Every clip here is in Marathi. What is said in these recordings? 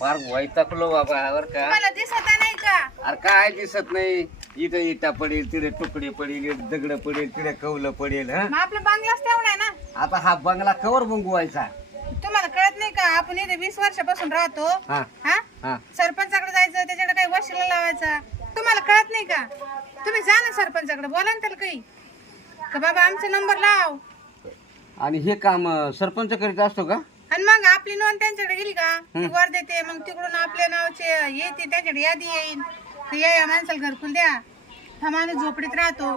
फार वैतागलो बाबा बर का? तुम्हाला दिसत नाही का? अरे काय दिसत नाही? इथं इटा पडेल तिथे तुकडे पडेल दगड पडेल तिथे कौलं पडेल हा? मग आपला बांगलाच तेवढा आहे ना? आता हा बंगला कवर बंगवायचा तुम्हाला कळत नाही का? आपण इथे वीस वर्षापासून राहतो. हा हा? हा. सरपंचाकडे जायचं त्याच्याकडे काही वशिला लावायचा. तुम्हाला कळत नाही का? तुम्ही जा ना सरपंचाकडे बोला ना त्याला काही. का बाबा आमचा नंबर लाव. आणि हे काम सरपंच करीत असतो का? आणि मग आपली नोंद त्यांच्याकडे गेली का? ती वर देते मग तिकडून आपल्या नावचे येते त्यांच्याकडे यादी येईल तर या या माणसाला घरकुल द्या. हा माणूस झोपडीत राहतो.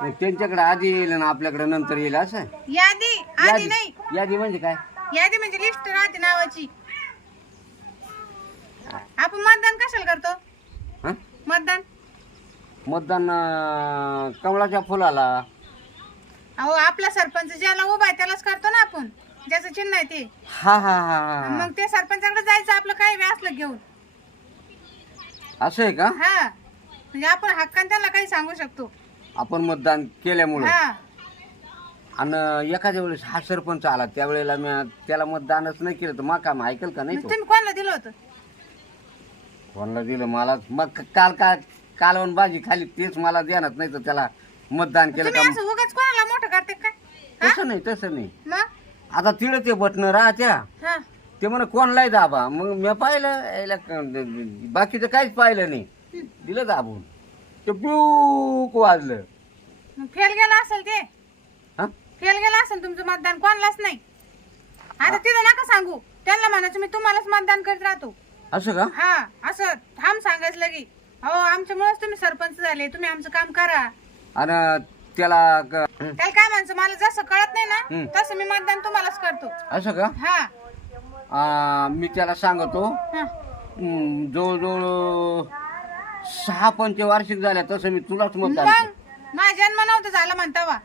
मग त्यांच्याकडे आधी येईल आणि आपल्याकडे नंतर येईल असं? यादी? आधी नाही. यादी म्हणजे काय? यादी म्हणजे लिस्ट राहते नावाची. आपण मतदान कशाला करतो? हा? मतदान. मतदान अं, कमळाच्या फुलाला. अहो आपला सरपंच ज्याला उभा आहे त्यालाच करतो ना आपण. ज्याचं चिन्ह आहे ते. हा हा हा हा. हा. मग ते सरपंचाकडे जायचं आपलं काही बी असलं घेऊन. असं आहे का? हा. म्हणजे आपण हक्कान त्याला काही सांगू शकतो. आपण मतदान केल्यामुळे. हा. आणि एखाद्या वेळेस हा सरपंच आला त्यावेळेला मी त्याला मतदानच नाही केलं तर मग काम ऐकल का नाही मग तो तुम्ही कोणाला दिलं होतं? कोणाला दिलं? मला मग काल काय कालवण भाजी खाली तेच मला देणार नाही तर त्याला मतदान केलं तुम्ही का? असं उगाच कोणाला मोठं करते काय तसं नाही तसं नाही. मग? आता तिळं ते बटणं राहत्या. हा. ते म्हणे कोणलाही दाबा? मग मी पाहिलं याला क- बाकीचं काहीच पाहिलं नाही. दिलं दाबून. ते प्यूक वाजलं. मग फेल गेला असेल ते? हा? फेल गेला असेल तुमचं मतदान कोणालाच नाही. आता तिथं नका सांगू. त्यांना म्हणायचं मी तुम्हालाच मतदान करत राहतो. असं का? हा असं थांब सांगायचं लगे. हो आमच्यामुळेच तुम्ही सरपंच झाले. तुम्ही आमचं काम करा. आणि त्याला त्याला काय म्हणायचं मला जसं कळत नाही ना. तसं मी मतदान तुम्हालाच करतो. असं का? हा. आ, मी त्याला सांगतो हा. जवळजवळ सहा पंचवार्षिक झाल्या तसं मी तुलाच मतदान मग? करतो. माझा जन्म नव्हतं झाला म्हणता वा.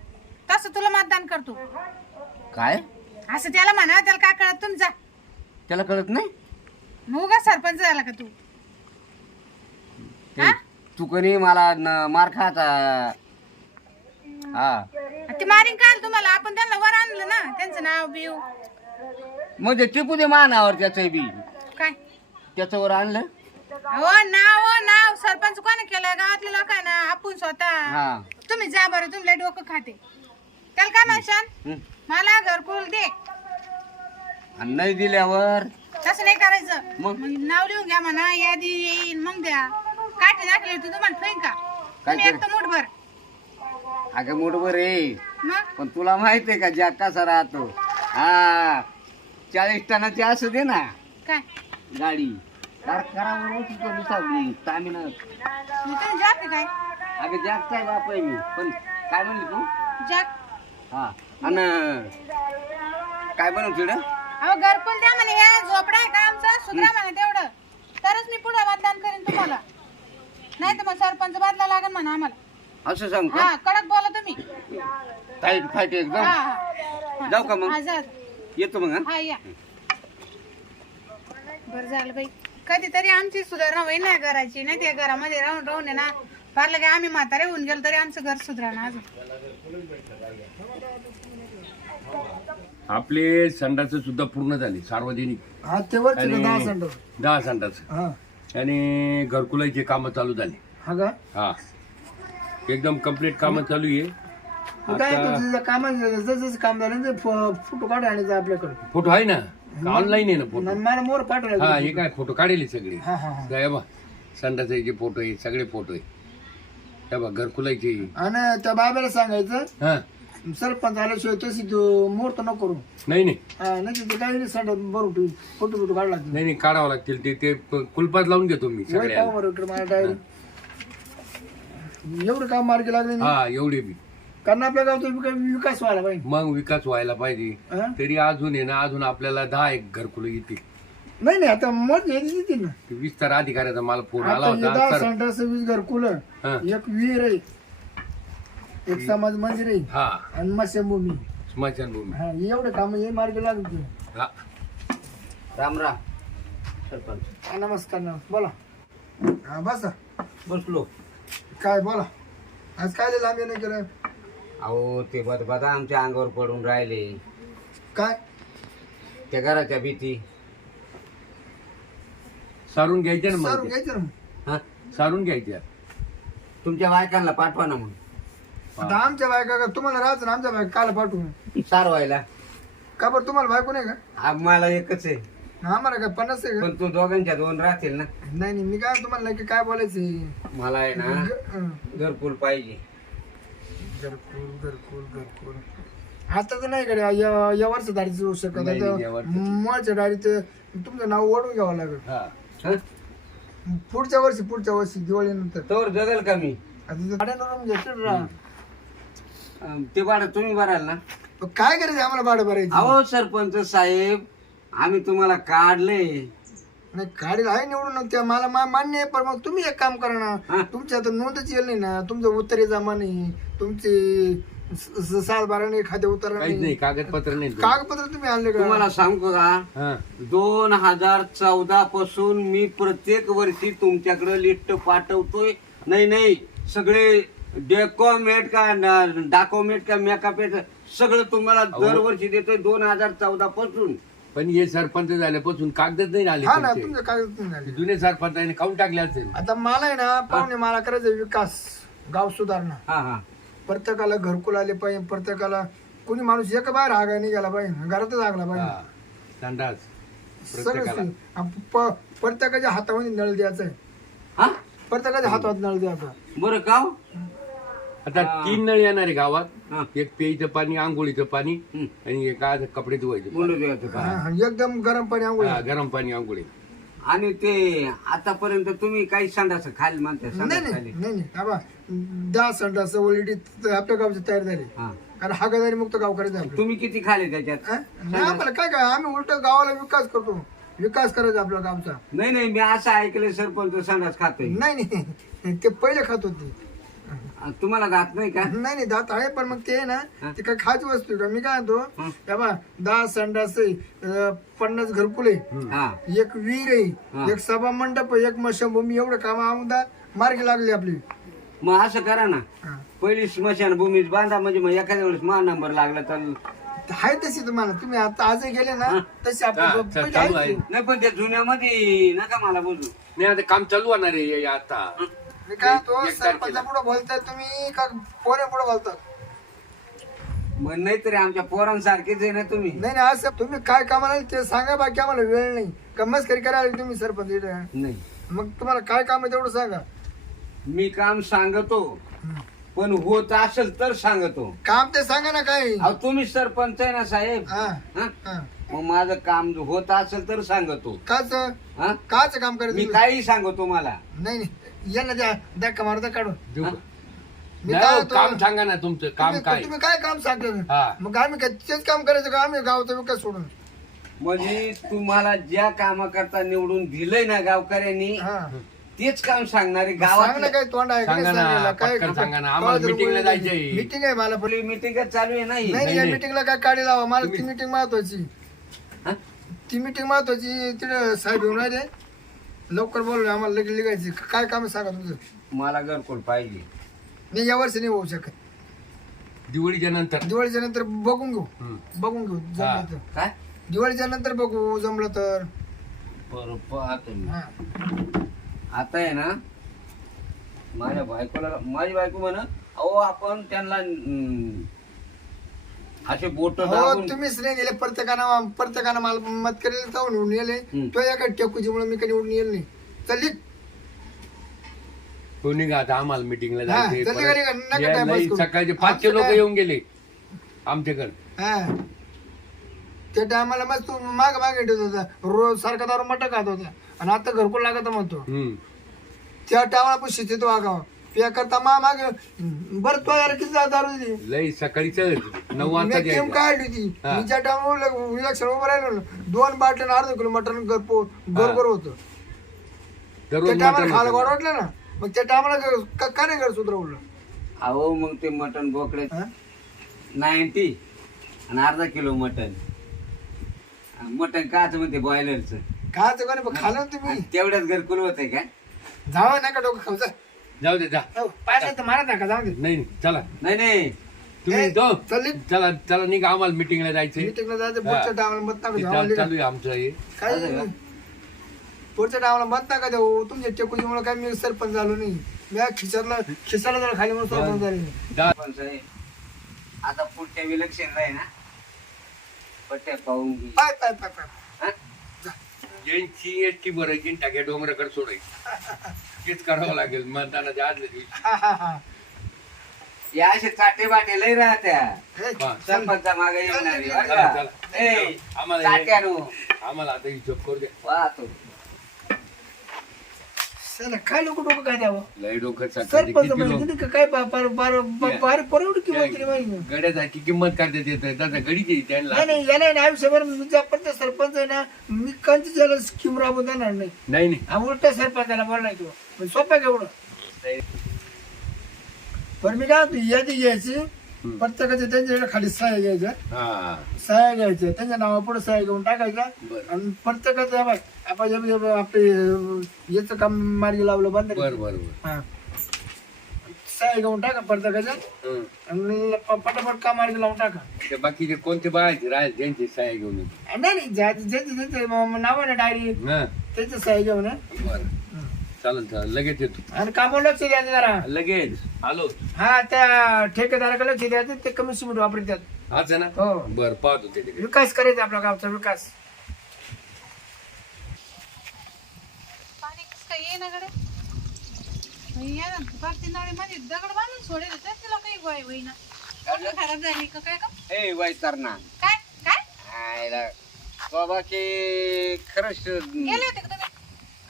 तसं तुला मतदान करतो. काय? असं त्याला म्हणा त्याला काय कळत तुमचा? त्याला कळत नाही? मग सरपंच झाला का तू? ते तू कधी मला न- मार खाता हा. ते मारीन काल तुम्हाला? आपण त्यांना वर आणलं ना त्यांचं नाव बिव. म्हणजे टिपू दे मानावर त्याचं बी. काय? त्याचं वर आणलं? हो नाव नाव. सरपंच कोणी केलं गावातले लोक आहे ना आपण स्वतः. हा. तुम्ही जा बरं तुमला डोकं खाते. त्याला काय म्हणशान हं. मला घरकुल दे. आणि नाही दिल्यावर? तसं नाही करायचं. मग? मग नाव लिहून घ्या म्हणा यादी येईन मग द्या. काठी दाखली होती तुम्हाला ठेवीन का? काय तुम्ही एक तर मुठभर. अगं मोठबर रे मग? पण तुला माहीत आहे का जॅक कसा राहतो? हा चाळीस टनाची असू दे ना. काय? गाडी. कार करावर होती तो नुसार तामिना. मग तुम्ही जाते काय? अगं जॅकचा बाप आहे मी पण काय म्हणली तू? जॅक हा आणि काय बनव तुला अहो घरकुल द्या म्हणे हे झोपडा आहे का आमचा? सुधरा म्हणे तेवढं. तरच मी पुढे मतदान करेन तुम्हाला. नाही तर मग सरपंच बदला लागेल म्हणा आम्हाला. असं सांग का? हा कडक बोला तुम्ही. टाईट फाईट हा एकदम. हा हा. जाऊ का मग? हा जा. येतो मग हा? हा या. बरं झालं बाई. कधीतरी आमची सुधारणा होईल ना घराची. नाही त्या घरामध्ये राहून राहून आहे ना फार लगे आम्ही म्हातारे होऊन गेलो तरी आमचं घर सुधारणा अजून. आपले संडास सुद्धा पूर्ण झाले सार्वजनिक. हा ते आणि- दहा सेंटर दहा संडास. हा. आणि घरकुलाचे कामं चालू झाले. हा का? हा. एकदम कंप्लीट कामं चालू आहे. काय आता तुझं काम जसं जसं काम झालं ना फो- फोटो काढ आणायचं आपल्याकडे. फोटो आहे ना? ऑनलाईन आहे ना फोटो? आणि मला मोर पाठवला हा हे काय फोटो काढले सगळे? हा हा हा. काय बा संडासाचे फोटो आहे सगळे फोटो आहे. हे बा घरकुलाचे आणि त्या बाबाला सांगायचं हा. सरपंच आल्याशिवाय तशी तू मुहूर्त नको करू. नाही नाही. हा नाही तर ते काही नाही सांगत बरोबर फोटो बिटो काढला नाही नाही काढावं लागतील ते ते कुलपात लावून घेतो मी सगळ्या पाहू बरं इकडे मला डायरी एवढं काम मार्गी लागले नाही? हा एवढे बी. कारण आपल्या गावचा विका- विकास व्हायला पाहिजे. मग विकास व्हायला पाहिजे. हा? तरी अजून आहे ना अजून आपल्याला दहा एक घरकुलं येतील. नाही नाही आता मत येते ना. विस्तार अधिकाऱ्याचा मला फोन आला आता हे होता दहा सर. वीस घरकुल हा. एक विहीर आहे. एक समाज मंदिर आहे. हा. आणि मत्स्यभूमी. स्मशानभूमी हा एवढे काम हे मार्गी लागते हा. राम राम. सरपंच. हा, नमस्कार नमस्कार. बोला. हा बसा. बसलो. काय बोला? आज काय आम्ही नाही केलं अहो ते बदबदा आमच्या अंगावर पडून राहिले. काय? त्या घराच्या भीती. सारून घ्यायचे ना सारून मग ते. घ्यायचं ना हा? सारून घ्यायच्या. तुमच्या बायकांना पाठवा ना मग. आता आमच्या बायका का? तुम्हाला राहायचं ना आमच्या बायका? काल पाठवून. सारवायला. का बरं तुम्हाला बायको नाही का? आम्हाला एकच आहे. आम्हाला काय पन्नास आहे का? पण तू दोघांच्या दोन राहतील ना. नाही नाही मी काय तुम्हाला नक्की काय बोलायचं मला आहे ना घरकुल पाहिजे. घरकुल घरकुल घरकुल. आता तर नाही कडे या या वर्ष दारीच होऊ शकत नाही, नाही, या आता वर्षाचं. मुळाच्या दारीत तुमचं नाव ओढून घ्यावं लागेल. हा हं? पुढच्या वर्षी पुढच्या वर्षी दिवाळीनंतर. तोवर जगल का मी? आता ते भाड्यानं room घेतलं ना. अं, ते भाडं तुम्ही भराल ना. पण काय करायचं आम्हाला भाडं भरायचं? अहो सरपंच साहेब आम्ही तुम्हाला काढले. नाही गाडीला आहे निवडून ते मला मा- मान्य आहे पण मग तुम्ही एक काम करा हा. ना तुमच्या आता नोंदच येईल नाही ना. तुमचं उत्तरे जमा नाही तुमचे स- स- सात बारा नाही खाते उतारा काहीच नाही. नाही कागदपत्र नाही. कागदपत्र तुम्ही आणले का? तुम्हाला सांगू का? हा. दोन हजार चौदा पासून मी प्रत्येक वर्षी तुमच्याकडे लिस्ट पाठवतोय. नाही नाही. सगळे डेकोमेट का डॉक्युमेंट का मेकअप सगळं तुम्हाला दरवर्षी देतोय दोन हजार चौदा पासून. पण हे सरपंच झाल्यापासून कागदच नाही आले हा ना तुमचे. तुमचे कागद नाही झाले जुने सरपंचाने खाऊन टाकले असेल? आता मला आहे ना पाहुणे मला करायचं विकास गाव सुधारणा. हा हा. प्रत्येकाला घरकुल आले पाहिजे प्रत्येकाला कोणी माणूस एक बाहेर हागा निघाला पाहिजे घरातच हागला पाहिजे. संडास. सगळं प्रत्येकाला. सोयी. आणि प- प्रत्येकाच्या हातामध्ये नळ द्यायचा आहे. हा? प्रत्येकाच्या हातात नळ द्यायचा. बरं का हो? आता तीन नळ येणार आहे गावात. हा. एक प्यायचं पाणी आंघोळीचं पाणी हं. आणि एक आज कपडे धुवायचे बोलू हा, हा, एकदम गरम पाणी आंघोळ. हा, गरम पाणी आंघोळी. आणि ते आतापर्यंत तुम्ही काही संडास खाली म्हणताय नाही संडास नाही खाली नाही नाही. आबा दहा संडास ऑलरेडी आपल्या गावची तयार झाली. हा. कारण हागादारी मुक्त गाव करायचं आपलं. तुम्ही किती खाले त्याच्यात? हा? नाही आम्हाला काय काय आम्ही उलट गावाला विकास करतो. विकास करायचा आपल्या गावचा. नाही नाही मी असं ऐकलं सरपंच संडास खातोय. नाही नाही ते पहिले खात होते. तुम्हाला जात नाही का नाही नाही दात आहे पण मग ते आहे हा. ना ते काय खायची वस्तू आहे का मी काय. म्हणतो त्या बा दहा संडास आहे, अं, पन्नास घरकुले हा एक विहीर हा. आहे एक सभा मंडप आहे, एक मशभूमी एवढं काम आमदा मार्गी लागली आपली मग असं करा ना हा. पहिली स्मशानभूमीत बांधा म्हणजे मग एखाद्या वेळेस मा नंबर लागला तर आहे तशी तुम्हाला तुम्ही आता आजही गेले ना तशी हा, आपली चालू आहे. नाही पण त्या जुन्यामध्ये नका मला बोलू नाही आता काम चालू होणार आहे आता मी काय तो एक- एक तारखेला. सरपंचा पुढे बोलताय तुम्ही का पोरे पुढे बोलतात मग नाही तरी आमच्या पोरांसारखेच आहे ना तुम्ही. नाही नाही असं तुम्ही काय कामाला ते सांगा बाकी आम्हाला वेळ नाही. कमस्करी करायला तुम्ही सरपंच इथे. नाही. मग तुम्हाला काय काम आहे तेवढं सांगा. मी काम सांगतो. पण होत असेल तर सांगतो. काम ते सांगा ना काय अहो तुम्ही सरपंच आहे ना साहेब. हा हा? हा. मग माझं काम होत असेल तर सांगतो. काच? हा? काच काम मी करायचं काही सांगतो मला नाही नाही. यांना द्या धक्का मारता काढून. देऊ का? मी काय होतो- काम सांगा ना तुमचं काम तुम्ही काय? तुम्ही काय काम सांगता? हा. मग आम्ही काय तेच काम करायचं का? आम्ही गावचा विकास सोडून? म्हणजे तुम्हाला ज्या काम करता निवडून दिलंय ना गावकऱ्यांनी हा. तेच काम सांगणारे सांग ना गावात काय तोंड आहे सांगा ना, पटकन सांगा ना, आम्हाला meetingला जायचंय. मीटिंग आहे मला पण. मीटिंग चालू आहे? नाही. नाही या. मीटिंगला काय काढी लावा? मला ती मीटिंग महत्वाची. हा? ती मीटिंग महत्वाची. तिथे साहेब येऊन आहे रे लवकर बोलवलं आम्हाला लगेच लिहायची काय काम आहे सांगा तुमचं? मला घरकुल पाहिजे. नाही यावर्षी नाही होऊ शकत. दिवाळीच्या नंतर. दिवाळीच्या नंतर बघून घेऊ. बघून घेऊ जमलं तर. काय? दिवाळीच्या नंतर बघू जमलं तर. बरं पाहतो मी. हा. आता आहे ना माझ्या बायकोला माझी बायको म्हण अहो आपण त्यांना असे बोट हो तुम्हीच नाही नेले प्रत्येकानं प्रत्येकानं मला मत करेल जाऊन निवडून येले. तो एका टेकूची म्हणून मी काही निवडून येईल नाही चल. कोणी का आता आम्हाला मिटिंगला हा, जायचंय चल. निघा, निघा, नका या time लई waste करू. सकाळचे पाचशे आमचं लोक काय- येऊन गेले आमच्याकडे हा त्या टायमाला मस्त तू माग मागे ठेवत होता रोज सारखा दारू मटा खात होता आणि आता घरकुल लागत म्हणतो हम्म. त्या टायमाला पण शेतीत वागावं त्या करता मा माग. बरं तो यार किती दारू दिली? लई सकाळी चल नऊ वाजता मी. काढली होती. हा. मी ज्या टायमाला इलेक्शन उभं राहिलो ना, दोन बाटल्या अर्धा किलो मटण बरोबर होतं. दररोज त्या टायमाला मटण खायला गोड होतं. वाटलं ना मग त्या टायमाला का का नाही घर सुधरवलं? अहो मग ते मटन बोकडे. हा? नाईन्टी आणि अर्धा किलो मटन मटन काच म्हणते बॉयलरचं खायचं कोणी पण खाल्लं ना तुम्ही? तेवढ्याच घरकुल होत आहे का जावं नका डोकं खाऊ जा. जाऊ दे जा. हो, पाहिजे तर मारा नका जाऊ दे. नाही चला. नाही नाही. तुम्ही तो चल चला चला निघा आम्हाला मिटिंगला मीटिंगला जायचं पुढच्या टायमाला मत नका चाल- आहे आमचं हे. काय? पुढच्या मत नका देऊ तुमच्या टेकुजीमुळे काय मी सरपंच झालो नाही. मी खिचरला खिचरला जरा खाली म्हणून सरपंच झाले आता पुढच्या विलक्षण आहे ना? पट्ट्या पाहून. पाय पाय पाय पाय? ज्यांची एसटी आणि टाक्या डोंगराकडे सोडायची. तेच करावं लागेल मतदानाच्या आदल्या दिवशी. हा हा या असे चाटे बाटे लय राहत्या. सरपंचा मागे येणारी बरं चला, का? चला. ए, आम्हाला हे- चाट्यानो. आम्हाला आता हिशोब करू द्या. पाहतो चला काय लोक डोकं काय द्यावं? लय डोकं चालतं. सरपंच किती म्हणजे किती काय पार पार पार पार परवड किंमत केली माहिती नाही गड्याची किंमत काढतात येत त्याचा गडीची त्यांना नाही नाही याला ना आयुष्यभर मी प्रत्येक सरपंच आहे ना मी कंच त्याला स्कीम राबवून देणार नाही. नाही नाही. हा उलटा सरपंचाला बोलणार किंवा पण सोपं आहे केवढं पण मी काय म्हणतो, यादी घ्यायची प्रत्येकाच्या त्यांच्याकडे खाली सह्या घ्यायच्या. हा. सह्या घ्यायच्या. त्यांच्या नावापुढे सह्या घेऊन टाकायच्या. बरं. आणि प्रत्येकाचं बाय आपण जे- जे आपले अं, याचं काम मार्गी लावलं बंद बर बर बर. हा. सह्या घेऊन टाका प्रत्येकाच्या. हं. आणि प- पटापट काम मार्गी लावून टाका. ते बाकीचे कोणते बाळाचे राहिले त्यांची सहाय्य घेऊन येतो. नाही नाही ज्याचे ज्याचे ज्याचे नाव आहे ना डायरी हा. त्याचे सह्या घेऊन ये. बर. चालेल चालेल. लगेच येतो. आणि कामाला लक्ष द्यायचं जरा. लगेच. आलो हा त्या ठेकेदाराकडे लक्ष द्यायचं ते कमी सिमेंट वापरतात. आज आहे ना? हो. बर पाहतो ते तिकडे विकास करायचा आपल्या गावचा विकास. पाणी कसं काय नळीमध्ये दगड बांधून सोडेल तिला काही गोय होईना. मोटर खराब झाली का काय का ए वैतरणा काय? काय? आयला बाबा की खरंच गेले होते का तुम्ही?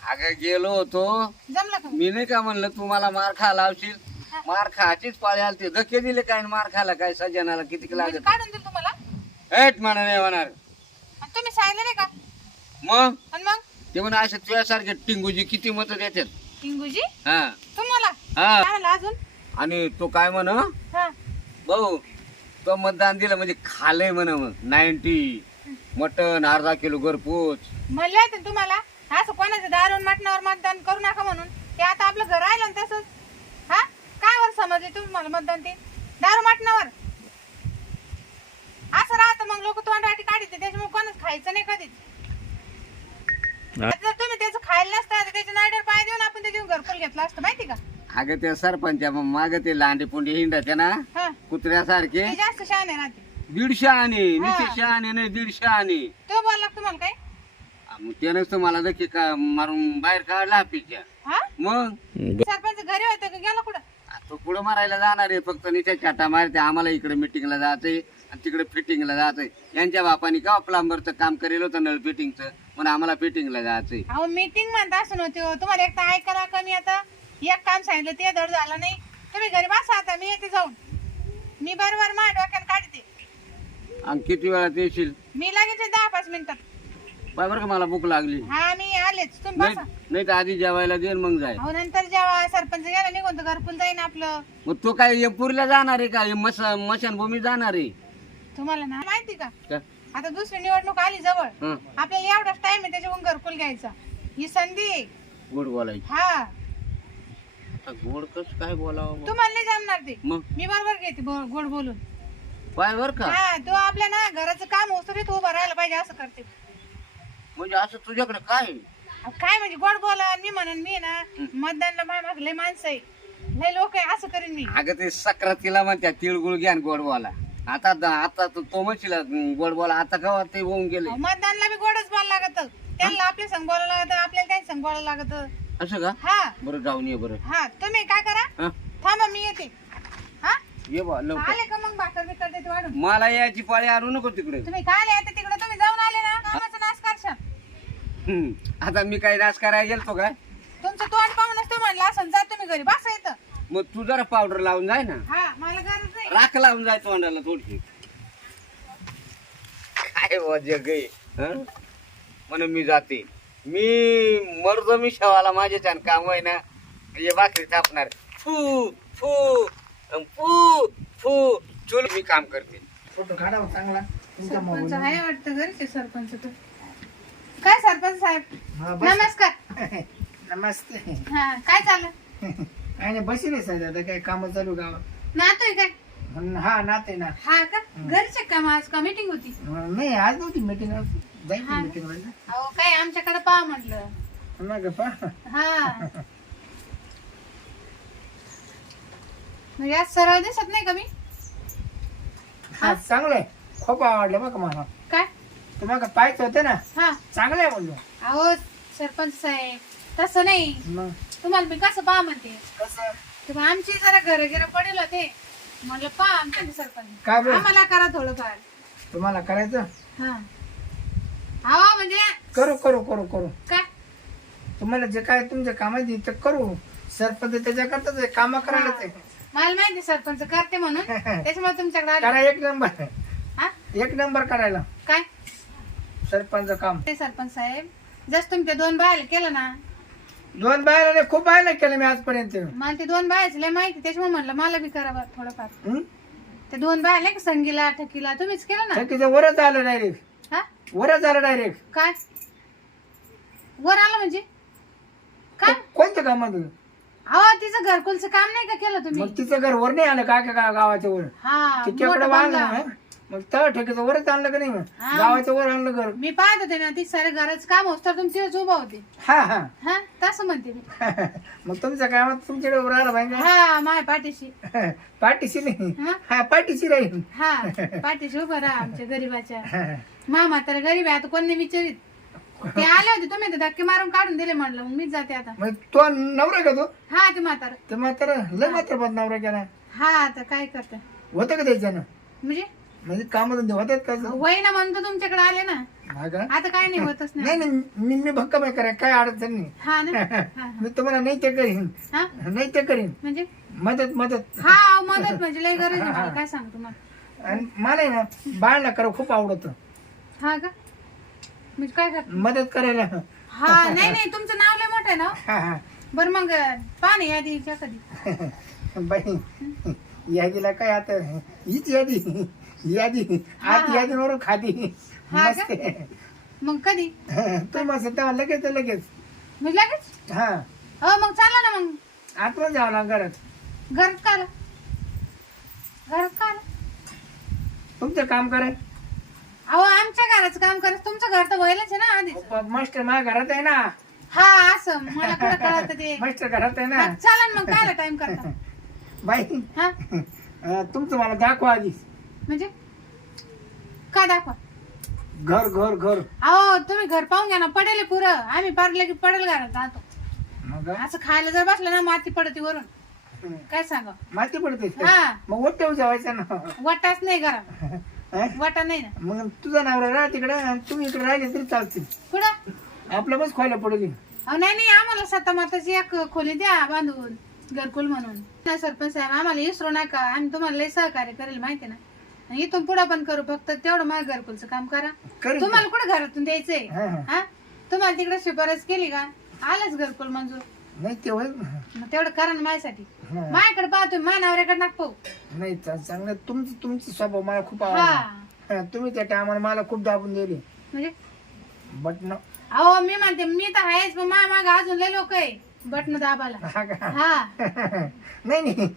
अगं गेलो होतो. जमलं का? मी नाही का म्हणलं तू मला मार खा लावशील. मार खायचीच पाळी आली ते धक्के दिले काय आणि मार खायला काय सजनाला किती म्हणजे लागत? काढून दिलं तुम्हाला? हेट म्हणा नाही होणार. आणि तुम्ही सांगितलं नाही का? मग? आणि मग? ते म्हणा असं तुझ्यासारखे टिंगूजी किती मत देतात टिंगूजी? हा. तुम्हाला? हा. काय म्हणलं अजून? आणि तो काय म्हण? हा. भाऊ तो मतदान दिलं म्हणजे खालय म्हण मग. नाईन्टी मटन अर्धा किलो घरपोच. म्हणले होते ना तुम्हाला? असं कोणाचं दारून मटणावर मतदान करू नका म्हणून. ते आता आपलं घर राहिलं ना तसंच. हा? काय वर समजले तुम्हाला मतदान ते? दारू मटणावर. असं राहतं मग लोक तोंडवाटी काढते त्याच्यामुळे कोणाच खायचं नाही कधीच. जर तुम्ही त्याचं खायला नसतं तर त्याच्या नाईडर पाय देऊन आपण त्याच्या घरकुल घेतलं असतं माहिती का? अगं ते सरपंच माग ते लांडे पुंडे हिंडाते ना हा. कुत्र्यासारखे. ते जास्त शहाणे राहते. दीडशे आणि निशे शहाणे नाही दीडशे आणि. तो बोलला का तुम्हाला काय मग त्यानंच तर मला का मारून बाहेर काढला पिच्या हा? मग? सरपंच घरी होतं का? गेला कुठं? तो पुढं मारायला जाणार आहे फक्त निच्या चाटा मारते. आम्हाला इकडे मिटिंगला जायचंय आणि तिकडे फिटिंगला जायचंय यांच्या बापानी का प्लांबरचं काम करेल होतं नळ फिटिंगचं म्हणून आम्हाला फिटिंगला जायचंय. अहो मीटिंग म्हणता असं नव्हती हो. तुम्हाला एक तर ऐकायला कमी आता. एक काम सांगितलं ते धड झालं नाही. तुम्ही घरी बसा आता मी येते जाऊन. मी बरोबर माझ्या डोक्यात काढते. आणि किती वेळात येशील? मी लगेच येते दहा पाच मिनिटात. पाय बरं का मला भूक लागली. हा मी आलेच. तुम्ही नाही बसा. नाही तर आधी जेवायला देईल मग जाय. अहो नंतर जेव्हा सरपंच गेला निघून तर घरकुल जाईन आपलं. मग तो काय हे पुरीला जाणार आहे का? हे मस मशानभूमी जाणार आहे. तुम्हाला ना माहिती का? का? आता दुसरी निवडणूक आली जवळ. हं, आपल्याला एवढाच टाइम आहे त्याच्याकडून घरकुल घ्यायचा. ही संधी आहे. गोड बोलायची. हा. आता गोड कस काय बोलावं मग? तुम्हाला नाही जमणार ते. मग? मी बरोबर घेते बो- गोड बोलून. पाय बर का? हा तो आपल्या ना घराचं काम होतं उभं राहायला पाहिजे असं करते. म्हणजे असं तुझ्याकडे काय अहो, काय म्हणजे गोड बोला मी म्हणन मी ना मतदानला माय माग लय माणसं आहे. लय लोक आहे असं करीन मी. अगं ते सक्रातीला म्हणत्या तिळगुळ घ्या आणि गोड बोला. आता आता तो तो म्हणशील गोड बोला आता का ते होऊन गेले? अहो, मतदानला बी गोडच बोलायला लागत. त्यांना आपल्या संग बोलायला लागत आपल्याला त्यांच्या संग बोलायला लागत. असं का? हा. बरं जाऊन ये बरं. हा तुम्ही काय करा? हं? थांबा मी येते. हा? ये बा लवकर. आले का मग भाकर बिकर देते वाढून? मला यायची पाळी आणू नको तिकडे. तुम्ही काय आले आता तिकडे तुम्ही जाऊन आले ना कामाचा नाश करशाल हम्म. आता मी काही नाश करायला गेलतो काय? तुमचं तोंड पाहूनच तुम्ही म्हणलं असं. जा तुम्ही घरी बसा मग तू जरा पावडर लावून जाय ना. हा मला गरज नाही. राख लावून जाय तोंडाला थोडीशी. काय वजे गे म्हणून मी जाते. मी मरतो मी शेवाला माझ्या छान काम आहे ना हे भाकरी थापणार. फू फू अन फू फू चुल मी काम करते. फोटो काढा मग चांगला. तुमच्या सरपंच मोबाईल आहे वाटतं घरचे सरपंच तू काय सरपंच साहेब? बस. नमस्कार. नमस्ते. हा काय चाललं काय नाही बसेल साहेब आता काय काम चालू गावात. नातोय काय? हं, हा नाते ना. हा का? घरचे का मग? आज का मीटिंग होती? नाही आज नव्हती मीटिंग हा. मीटिंग अहो काय आमच्याकडे पहा म्हटलं. ना हा. म्हणजे आज सरळ दिसत नाही का मी? हा चांगलं आहे. खूप आवडलं बघ मला. तुम्हाला पाहायचं होतं ना? हा. चांगलं आहे बोललो अहो सरपंच साहेब तसं नाही. मग? तुम्हाला मी कसं पहा म्हणते? कसं? आमची जरा घर गिर पडेल होते. म्हणलं पहा आमच्या सरपंच. काय बोल आम्हाला करा थोडंफार. तुम्हाला करायचं? हा. अहो म्हणजे करू करू करू करू. काय तुम्हाला जे काय तुमच्या कामात येईल ते करू. सरपंच त्याच्याकरताच काम करायलाच आहे. मला माहिती सरपंच करते म्हणून. त्याच्यामुळे तुमच्याकडे आले. करा एक नंबर. हा? एक नंबर करायला. काय? सरपंच काम. ते सरपंच साहेब जस तुम्ही ते दोन बायला केलं ना दोन बायला खूप बायला केलं मी आजपर्यंत. मला ते दोन बायाचे लय माहिती त्याच्यामुळे म्हणलं मला बी करावं थोडंफार. हं? ते दोन बाया नाही का संगीला ठकीला तुम्हीच केलं ना? ठकीचं वरच आलं डायरेक्ट हा? वरच आलं डायरेक्ट काय? वर आलं म्हणजे? काय? कोणतं काम आहे तुझं? अहो तिचं घरकुलचं काम नाही का केलं तुम्ही? मग तिचं घर वर नाही आलं काय काय गावाच्या वर? हा तिच्याकडे मोठं बांधलं बंगला. ना? मग तळ ठेकीचं वरच आणलं का नाही मग? हा. गावाच्या वर आणलं घर. मी पाहत होते ना ती सारे घराचं काम होतं तुम्ही तिथेच उभा होते. हा हा. हा तसं म्हणते मी. मग तुमच्या कामात तुमच्याकडे वर आलं पाहिजे. हा माय पाठीशी. पाठीशी नाही. हा? हा पाठीशी राहील. हा पाठीशी उभं राहा आमच्या गरीबाच्या. मामा तर गरीब आहे आता कोण विचारित? ते आले होते तुम्ही तर धक्के मारून काढून दिले म्हणलं मग मीच जाते आता. मग तो नवरा का तो? हा ते म्हातार. ते मात्र लय मात्र नवरा केला. हा आता काय करते? होतं का त्याच्यानं? म्हणजे? म्हणजे काम धंदे होतात का वय ना म्हणतो तुमच्याकडे आले ना. हा का? आता काय नाही होतच नाही. नाही नाही मी मी भक्कम आहे करा काय अडचण नाही. हा ना? हा, हा. मी तुम्हाला नाही ते करीन. हा? नाही ते करीन. म्हणजे? मदत मदत. हा अहो, मदत म्हणजे लय गरज आहे मला. काय सांगतो आणि मला आहे ना बाळला करा खूप आवडत. हा का? म्हणजे काय कर मदत करायला. हा नाही नाही तुमचं नाव लय मोठं आहे ना हा. हा बरं मग पाणी यादी कधी बाई यादीला काय आता? हीच यादी. यादी. आत यादीवर खाती हा मस्त का? आहे. मग कधी? तू मस्त तेव्हा लगेच लगेच. म्हणजे लगेच? हा. हो मग चला ना मग. आतमध्ये जावं ना घरात. घरात का आला? घरात का आला? तुमचं काम कराय अहो आमच्या घराचं काम करत तुमचं घर तर व्हायलाच आहे ना आधीच. मास्टर माझ्या घरात आहे ना. हा असं. मला कुठं कळत ते? मास्टर घरात आहे हा, ना चला ना मग. काय टाइम करता? बाई. हा? अं, तुमचं मला दाखवा आधी म्हणजे काय दाखवा? घर घर घर. अहो तुम्ही घर पाहून घ्या ना पडेल पुरं. आम्ही पारले की पडेल घरात राहतो. मग? असं खायला जर बसलं ना माती पडती वरून. काय सांगा? माती पडते हा. मग ओट्यावर जेवायचं ना. वाटाच नाही घरात. हं? वाटा नाही ना. मग तुझा नवरा राहा तिकडे आणि तुम्ही इकडे राहिले तरी चालतील. कुठं? आपलं बस खोयला पडली अहो नाही नाही आम्हाला सत्ता माताची एक खोली द्या बांधून घरकुल म्हणून. नाही सरपंच साहेब आम्हाला इसरो नका. आम्ही तुम्हाला लय सहकार्य करेल माहिती ना? इथून पुढे पण करू फक्त तेवढं माझ्या घरकुलचं काम करा. करीन तुम्हाला कुठे घरातून द्यायचंय? हा, हा. हा? तुम्हाला तिकडे शिफारस केली का? आलंच घरकुल मंजूर. नाही ते होईल मग तेवढं करा ना माझ्यासाठी. हा. माझ्याकडे पाहतो माझ्या नवऱ्याकडे नाक पाहू. नाही चा- चांगलं तुमचं तुमचं स्वभाव मला खूप हा. आवडला. हा, तुम्ही त्या टायमाला मला खूप दाबून दिली. म्हणजे? बट न अहो मी म्हणते मी तर आहेच पण माझ्या मागे अजून लय लोक आहे. बटन दाबाला हा का? हा. नाही नाही.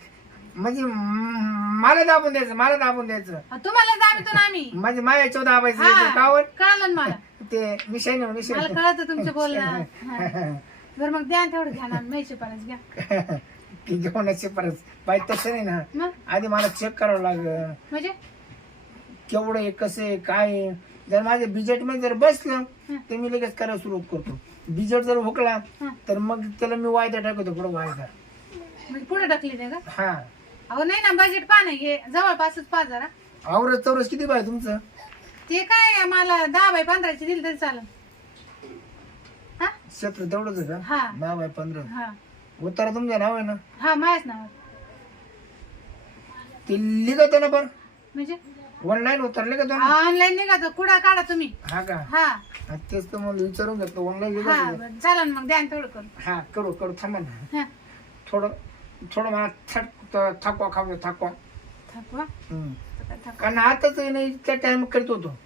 म्हणजे म- मला दाबून द्यायचं मला दाबून द्यायचं. तुम्हाला दाबितो ना आम्ही. म्हणजे माझ्या चौदा दाबायचं हा. कावर. कळलं ना मला. ते निशाणी मला निशाणी कळत तुमचं बोलणं. हा. बरं मग द्या ना तेवढं घ्या ना माहिती शिफारस घ्या. की घेऊनच परत. बाई तसं नाही ना. मग? आधी मला चेक करावं लागेल. म्हणजे? केवढं आहे कसं आहे काय आहे. जर माझ्या बिजेटमध्ये जर बसलं हं. तर मी लगेच करायला सुरुवात करतो. बिजेट जर हुकला हं. तर मग त्याला मी वायदा टाकतो पुढे वायदा. म्हणजे पुढे टाकली ते का? हा. अहो नाही ना बजेट पहा ना हे जवळपासच पहा जरा. आवरत चौरस किती बाय तुमचं? ते काय मला दहा बाय पंधराची दिली तरी चालेल. हा? क्षेत्र तेवढंच आहे का? हा. दहा बाय पंधरा. हा. उत्तर तुमचं नाव आहे ना? हा माझ्याच नाव ते लिखत ना पण. म्हणजे? ऑनलाईन उतरले का तुम्ही? ऑनलाईन निघा कुडा काढा तुम्ही? हा का? हा. हा, तेच तर मला विचारून घेतलं. ऑनलाईन हा बरं, चालेल मग द्या ना तेवढं करून. हा करू करू. थांबा ना. हा. थोडं थोडं मला थक थकवा खाऊ थकवा. थकवा? हम्म. थकवा. कारण आताच नाही त्या टाइम करत होतो.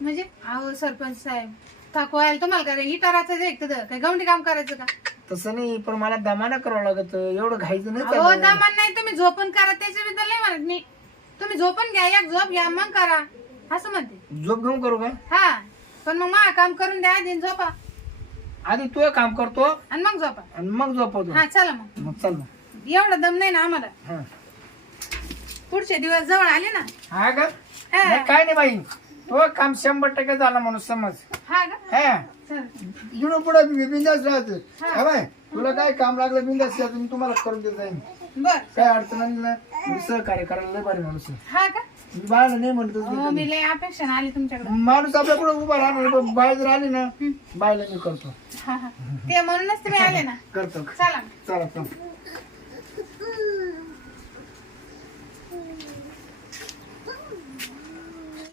म्हणजे? अहो सरपंच साहेब थकवा यायला तुम्हाला काय ही करायचं आहे का काय गवंडी काम करायचं का? तसं नाही पण मला दमाना करावं लागत. एवढं घायचं नाही अहो चालत. दामान नाही. तुम्ही झोपून करा त्याच्याबद्दल नाही म्हणत मी. तुम्ही झोपून घ्या एक झोप घ्या मग करा. असं म्हणते. झोप घेऊन करू का? हा. पण मग मा काम करून द्या दिन झोपा. आधी तू काम करतो. आणि मग झोपा. आणि मग झोपवतो. हा चला मग. मग चल मग. एवढा दम नाही ना आम्हाला. हा. पुढचे दिवस जवळ आले ना. हा का हा. नाही, काय नाही बाई. तो काम शंभर टक्के झाला म्हणून समज. हा का? हा. चल इकडून पुढे बिंदास राहते हा. बाय तुला काय काम लागलं बिंदास राहते मी तुम्हाला करून देत जाईन. बर. काय अडचण नाही ना मी सहकार्य करायला लय भारी माणूस आहे. हा का? मी बाळाला नाही म्हणतो मी लय अपेक्षा आली तुमच्याकडे. माणूस आपल्या पुढे उभा राहणार पण बाय जर आली ना बायला मी करतो. हा हा. ते म्हणूनच तुम्ही आले ना. करतो. चला. चला चला.